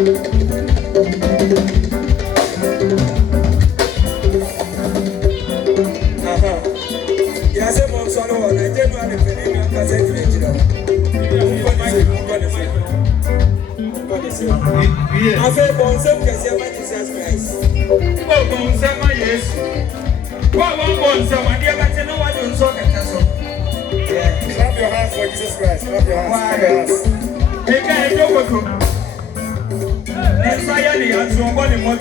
I feel born some Jesus Christ. Oh, born some yes. What one born some? I dear, but no one will talk at us. Clap your hands for Jesus Christ. Clap your hands. They can't do what. Let's say I need to one in what.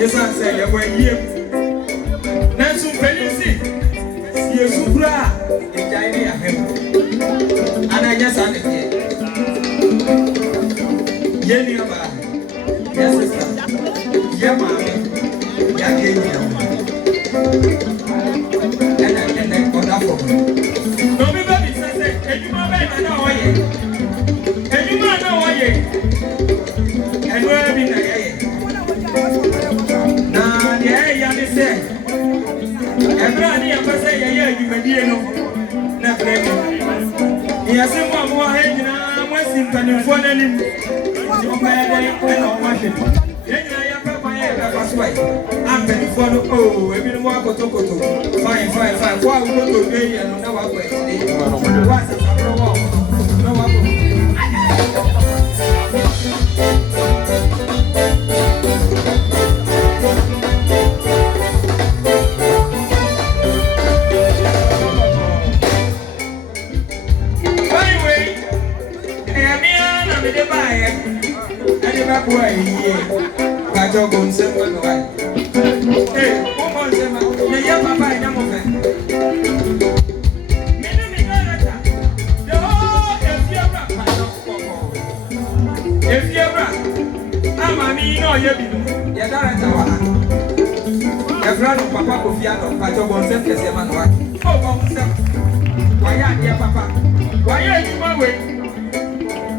Yes, I say, you're going here. That's some penny. You're super. It's idea. And I just had it here. Jenny, yes, sister. Yeah, mommy. Yeah, and then for that for me. No, baby, say, and you might know why. And you might know why. And where be the na the ya ni say ebra ni am say ya adwumadie no na breki ya se mo ha nyina mo asimpanimfo nanim ti o ba ya na o ma hwe ya nyina ya papa ya ba faswa ampanimfo no o ebi no akotokoto fine kwa wo to be ya no na wa kwa ti wa sa sabro wo no wa ko boy here kajo gonse mo wa o mo se ma me ya papa ina mo fe me na ta do efiabra pa no koko efiabra ama mi no ye bi no ya dara ta wa efra no papa ko fia no kajo gonse kese ma no wa o ko se wa ya dia papa wa ya ni ma we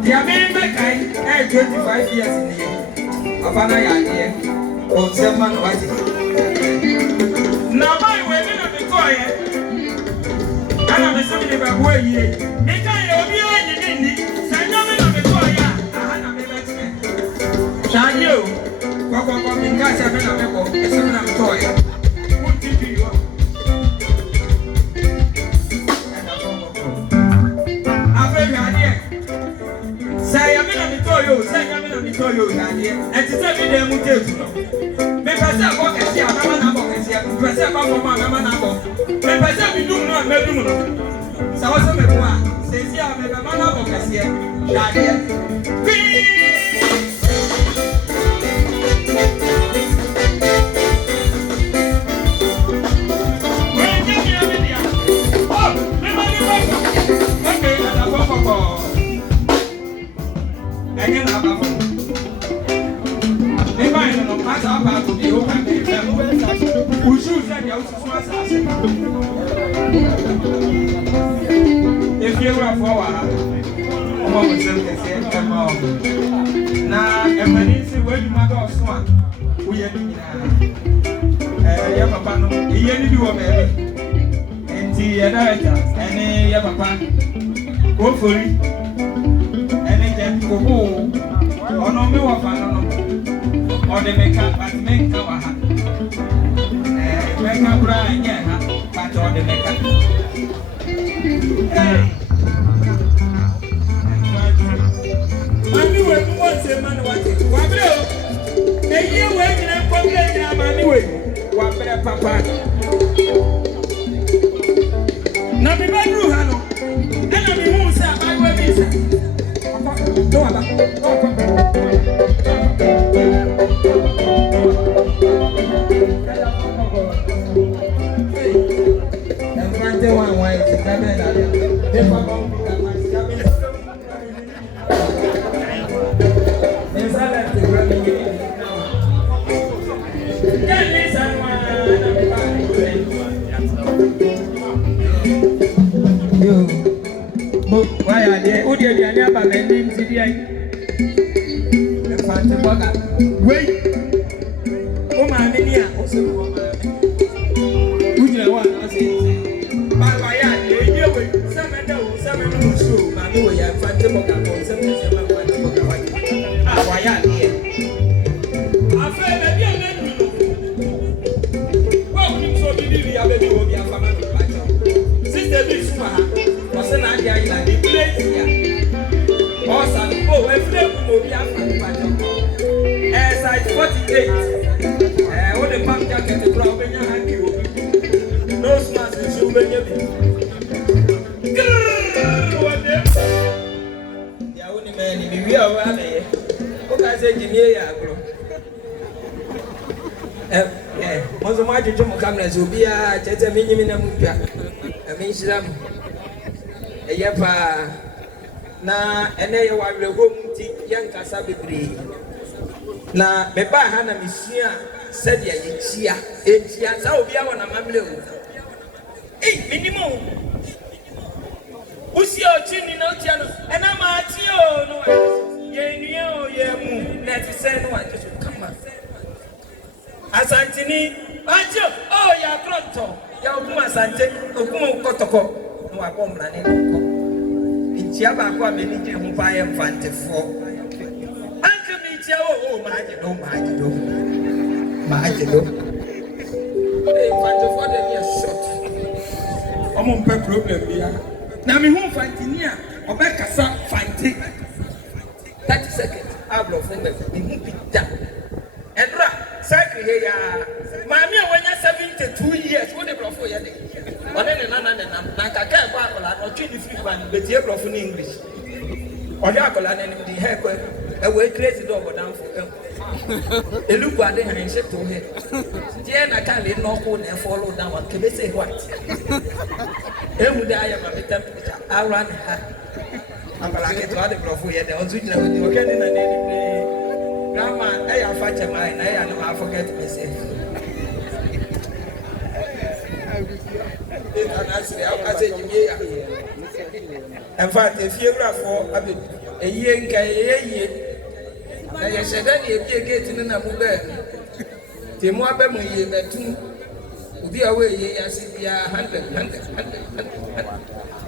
the American guy 25 years in the year. Afana ya on seven what? Now my women of the toy. And I'm assuming if I were here. They can't be in the send them of the toy. I had a minute. Shall you? What in Casa Menamo, a seven toy. What did you? I very idea. Say I'm in the toyo, say I'm in the toyo, and to tell me they will tell you. Because I walk and see a man and see a person for my man. Because I do not make you. So what's the one? Says, yeah, I'm a man of a here. If you were for a woman, now, emergency where you might also want. We are Papa, you do a baby. And the other, and Papa, go for it. And then go home. Or no, or the makeup, but make our hat. Make up right, yeah, but or the makeup. Hey. I knew it was a man wanting. Wabro, they hear working and complaining about me. Wabra Papa. Now, the bedroom, and I mean, who said, I will be said. No, Why are they? Who did you never mention today? The fancy bugger. Wait. Oh, my mania. Who do you want? I say, why are you with some and those, some and those, so I know you have fancy bugger or something. Ah, why are you? I feel that you're not. Well, so did you have a baby will be a family. Sister Abusua was an idea like the place here. Awesome. Oh, if they will be a family. As I 48. What the pump jacket the crowd when you had you. No smarts and shoe when you be. The only man in the real valley. What I say, Jimmy, Monzo maji jomo kamera zobia tete minyi na mupya aminshiram eyepa na ene ye wawerɛ hom ti yankasa bebre na meba ha na mesua sɛdeɛ yɛkyia ɛnkyia sa obi awɔ na mamle o minimo usi ochini na otia no ɛna ma ati o no ye nua o ye mu na ti sɛ no ajo kama Asantini, Ajo, oh, ya pronto, ya okuma sante, okuma kotoko, no abom na ne ko. Inchiaba kwa menije humpa ye mfante fo. Anka michia oh maaje do. Eh mfante fo de be short. Omo mpe problem bia. Na me hu mfantini a obekasa fante. 30 seconds. Ablo fo me hu pita. Endra cycle here ya mami awanya 72 years what the brofo ya dey one na kaka e kwa akola no twi di free ban betie brofo ni English ode akola na ni di he kwa e we crazy dog down for elugu ade han she to he die na kan le no ko na follow down one kebe say what emu da ya ma temperature around ha akola ke to ade brofo ya dey on tu jira we okay ni na ni Grandma, I have fought your mind. I don't forget myself. In fact, if you have for a year, I said that you get in a move. The more Bemu, you be away, yes, you are 100.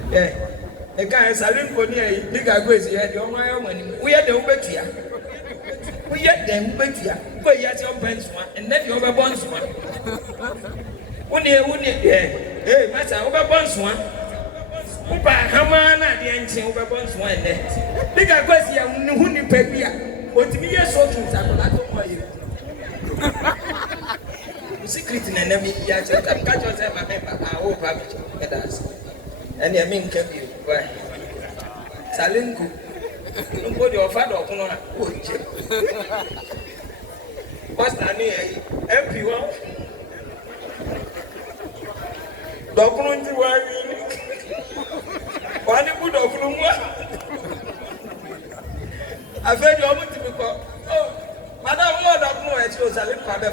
Yeah. The guy is a little near big agrees. You had your money. We had the Ubetia. We had them, but yeah, but yet your pants one, and then you over bonds one. One year, hey, master, over bonds one. Upa, Hamana, the ancient over bonds one there. Big agrees, you who need pay. What to be a soldier, I don't you. Secret in an enemy, yes, I catch yourself, I remember, I hope I does. And I mean, can you? Why? Salinku. Don't put your father on a coach. What's that near? Everyone. Document to one good of I've heard you almost to be called. Oh, Madame, what I know at your salad, Father.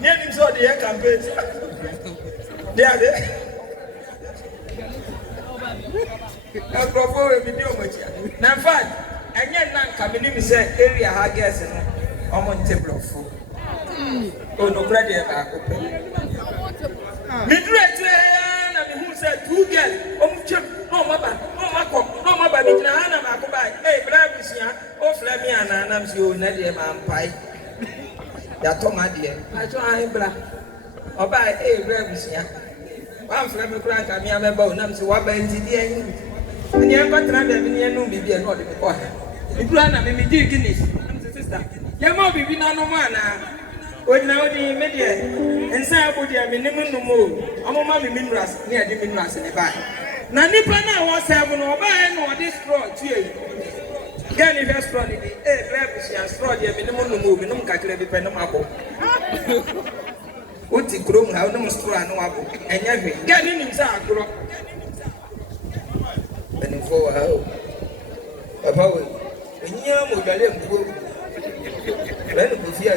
Nearly saw the air campaign. They there. I propose a video with you. Now, fine, and yet, none coming in say area hard gas and on table of food. Oh, no, ready about open. Midret, and who said 2 girls, oh, chip, no, mother, no, Marco, no, mother, Hannah, Marco, hey, Bravisia, oh, Flamiana, and I'm sure Nadia man pie. That Toma dear, I try him black. Or by a Bravisia. One Flamin crank, I mean, I'm about them to what by the and you have got to be no baby and not before. If you are maybe Guinness, sister, you might be no man. When now the media and say about the minimum no more. I'm a mammy minerals near the minerals in the back. Nanipana was having no man or this straw to you. Can you just run it? Eh, perhaps you are straw, the minimum no move, no calculate the apple. What's the chrome? How no straw no apple. And yet, get in inside. And for how about when you are moving, let me see a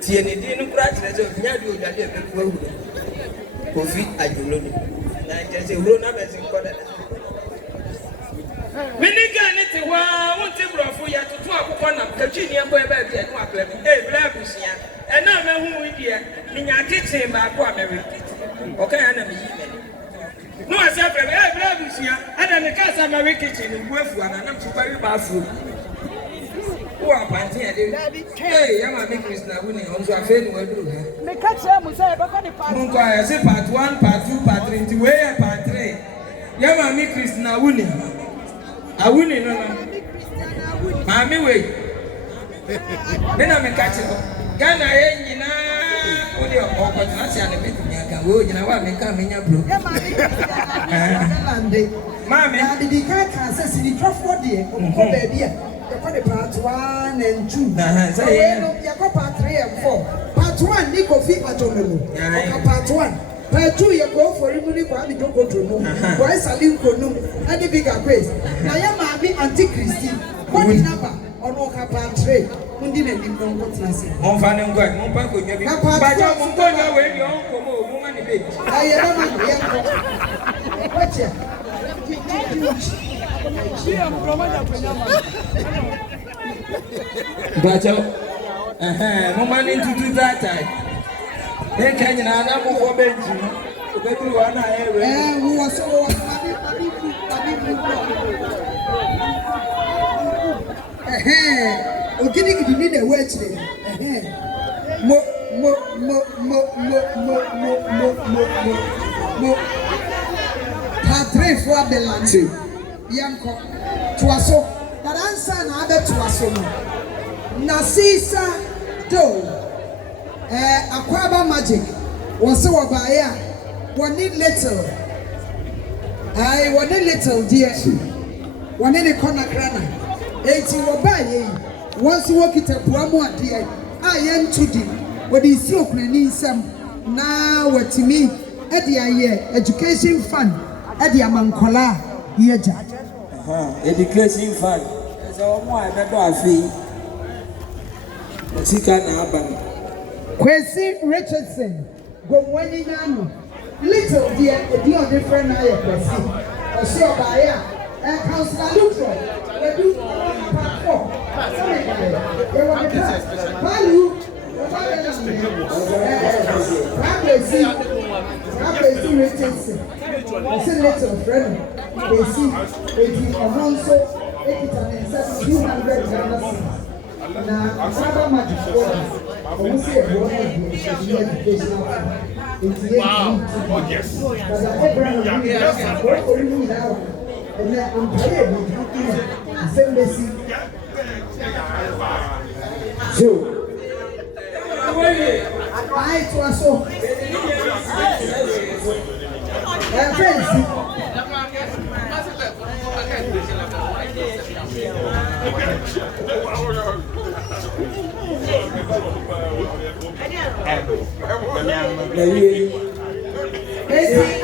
Tiene didn't crack as of Yadu that coffee. I do. just a run up as in Coda. Minigan, won't take for you to talk upon a Virginia boy baby and walk like a Blabusia, and now know who we dear, in your kitchen by Mary. Okay, enemy. No, I said, Blabusia, and then the cast of my kitchen in Bruwaa, and I'm to buy bathroom. Who are panting? Hey, I'm a Christiana Awuni. Also, I feel we do. Me catch him. We say, "But the part." Mungu, I say part 1, part 2, part 3. Into where part 3? I'm a Christiana Awuni. Awuni no. Mami we. Then I'm a catch him. Ghana yengi na. Odi okoko tunasi ane bitu nyaka. Wewe jina wa meka menya bro. Mami. Na didi kaka sasa ni trafo die. Ko baby. The part 1 and 2. So we no part 3 and 4. Part 1 ni ko fi atono. Part 1. Part 2 you go for imuni kwa ni go to no. Kwa salim ko no. Any bigger place. Na ya maami anti-Christian. What number? Ono ka part 3. Mundi na ndi no ko tlase. On fa ne ngwa, mon pa ko nyabi. Ba jo mon ko na we ni on ko mo mo ma ni be. Aye ba ma ye ko. What ya? Bacho, mama into do that time. Then can you now move for Benji? Bruwaa na who was so okay, you need a word today. Mo. Part 3 for the land. Yanko. Tuaso. But answer na abe tuaso no. Nasisa do. Akwaba magic. Wase wabaya. One need little. I one need little dear. One need a corner crana. 80 wabaye. Once you walk it up one more dear. I am to do. What is your planning some? Now what to me? Eddie education fund. Eddie Amankola. Yeja. Education fund. So more better fee. Sika na abam. Kwesi Richardson. Go when you know. Little dear, a deal different now. Kwesi. Osio baya. Councillor Lutro. We do part 4. Value. Kwesi Richardson. I said little friend. They see 80 also 200 Ghana cedis. Now, Asaba Magic Scholars, we see a board of educational wow. Oh, yes. But Abraham, and I'm tired of the same basic. So, I was so.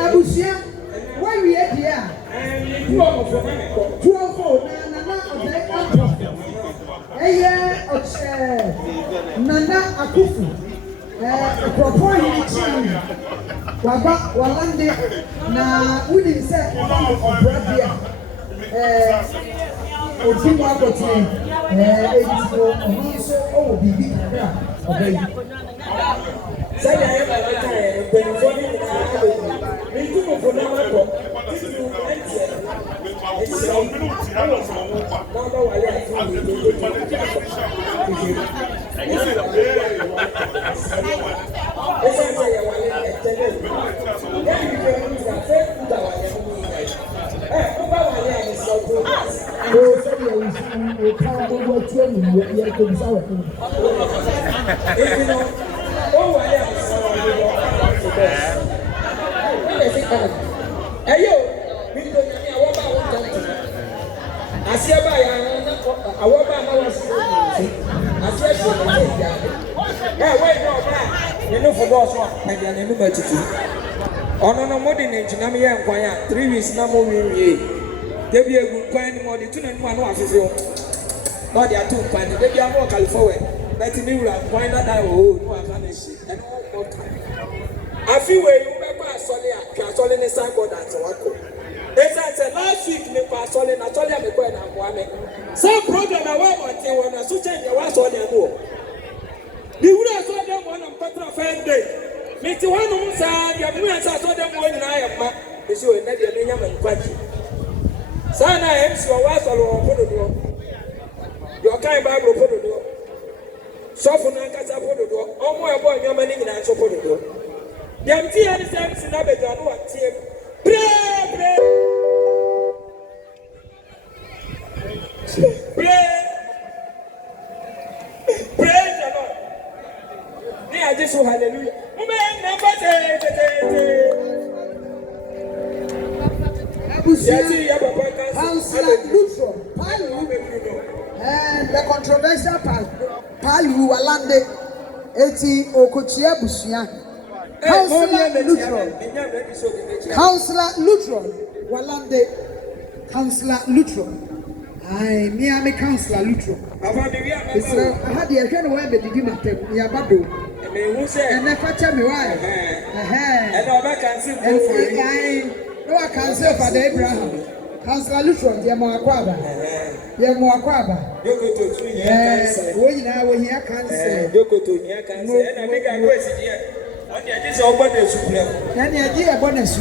Abusua, why we are here? Nana Akufu, Waba Walande, na wouldn't say Bradia, Otima Botin, oh, Bibi, okay. Say I am when no more than 3 weeks na more we there be a good kind more the 2 and 1 was so not they are too fine they be more California but me will find that oh no I can't see and all more time I feel where you remember solid solid in some God and so it's last week me for solid I told you I'm going to Mohammed. Some program I want when I switch in your was on your move. The would have told them one on Patra Fan Day. Mr. One who said, your moons I told them when I am not. This you will never be a question. Sana MC or was all over the door. Your kind Bible put the door. Soften and cut up the door. Oh, my boy, your money in answer for the door. The empty and the sense in Abby John what team. Pray. Praise the Lord. They are just so hallelujah. And the controversial Palu Walande Eti Okochia Abusua. Councillor Lutron Walande Councillor Lutron. I me Councillor Lutron. I had the again where the Didimatem Yabado. And I catch me why. And I can see. No, I can say for the Abraham. Councillor Lutron, dear Moaquaba. Dear Moaquaba. When I can say, Yoko to Yakan, and I make a question here. On the idea of bonus. Then the idea of bonus.